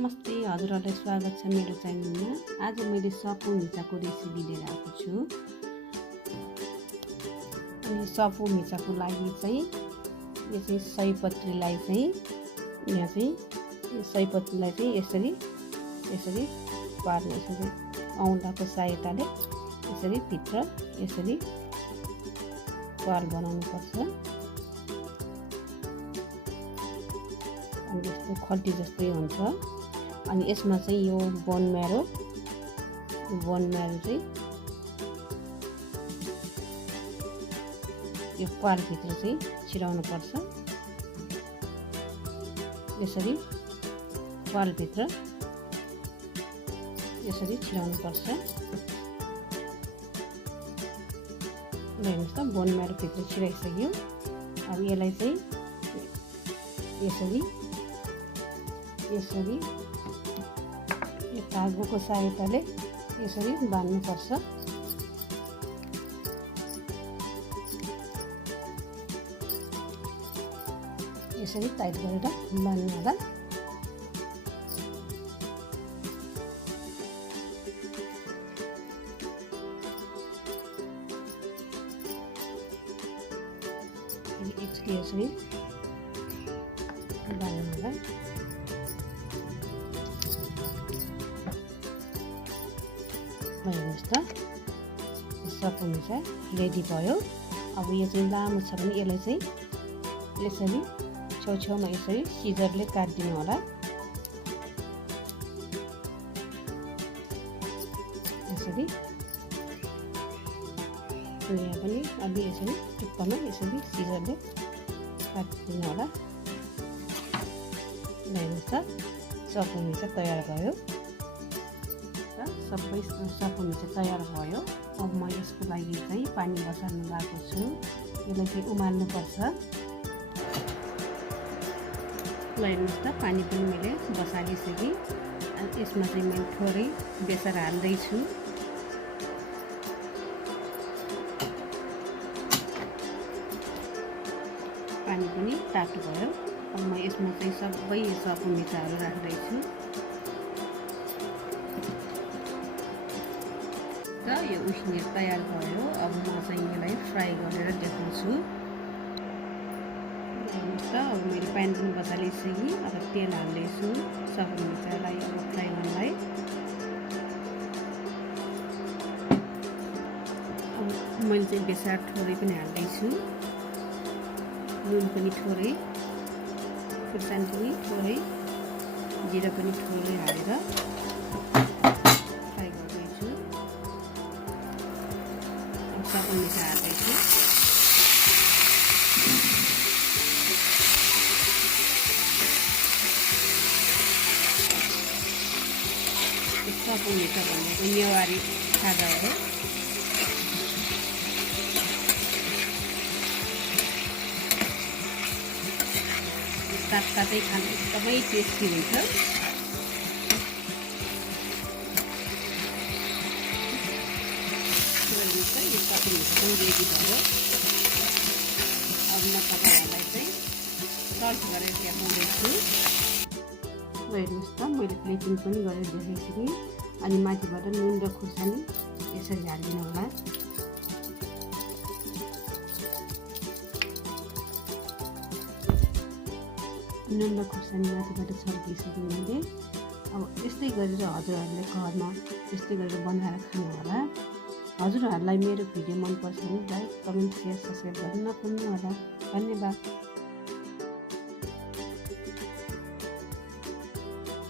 नमस्ते, हजुरहरूलाई स्वागत छ मेरो च्यानलमा। आज मैले सपु मिचाको रेसिपी लिएर आएको छु। अनि सपु मिचाको लागि चाहिँ यो चाहिँ सयपत्रीलाई चाहिँ यसरी पार्ने, यसरी औँलाको सहायताले यसरी भित्र यसरी पार बनाउनु पर्छ। अनि यस्तो खड्डी जस्तै हुन्छ। अनि यसमा चाहिँ यो बोन म्यारो चाहिँ यो पालभित्र चाहिँ छिराउनु पर्छ। यसरी पालभित्र यसरी छिराउनु पर्छ। हेर्नुहोस् त, बोन म्यारो भित्र छिराइसक्यो। अब यसलाई चाहिँ यसरी यो धागोको सहायताले यसरी बान्नुपर्छ। यसरी टाइट गरेर बान्नु होला। यसरी बान्नु होला। हेर्नुहोस् त, सपु मिचा रेडी भयो। अब यो चाहिँ लामो छ भने यसलाई चाहिँ यसरी छेउछेउमा यसरी सिजरले काटिदिनु होला। यसरी यहाँ पनि अलि यसरी टुप्पामा यसरी सिजरले काटिदिनु होला। हेर्नुहोस् त, सपु मिचा तयार भयो। सबै सपु मिचा तयार भयो। अब म यसको लागि चाहिँ पानी बसाल्नु गएको छु। यसलाई चाहिँ उमाल्नुपर्छ। हेर्नुहोस् त, पानी पनि मैले बसालिसकेँ। यसमा चाहिँ मैले थोरै बेसार हाल्दैछु। पानी पनि तातो भयो। अब म यसमा चाहिँ सबै सपु मिचाहरू राख्दैछु। यो उसिनेर तयार भयो। अब म चाहिँ यसलाई फ्राई गरेर देखाउँछु। हेर्नुहोस् त, अब मैले प्यान पनि बसालिसकेँ। अब तेल हाल्दैछु सपु मिचालाई अब फ्राई गर्नलाई। अब मैले चाहिँ बेसार थोरै पनि हाल्दैछु। नुन पनि थोरै, खुर्सानी पनि थोरै, जिरा पनि थोरै हालेर सपु मिचा हाल्दैछु। सपु मिचा भनेको नेवारी खाजा हो। साथसाथै खानु एकदमै टेस्टी हुन्छ। सपु मिचा पनि रेडी भयो। अब म तपाईँहरूलाई चाहिँ सर्भ गरेर देखाउँदैछु। हेर्नुहोस् त, मैले प्लेटिङ पनि गरेर देखाइसकेँ। अनि माथिबाट नुन र खुर्सानी यसरी हालिदिनु होला। नुन र खुर्सानी माथिबाट छर्किसकेँ मैले। अब यस्तै गरेर हजुरहरूले घरमा यस्तै गरेर बनाएर खानु होला। हजुरहरूलाई मेरो भिडियो मनपर्छ भने लाइक, कमेन्ट, सेयर, सब्सक्राइब गर्न नभुल्नु होला। धन्यवाद।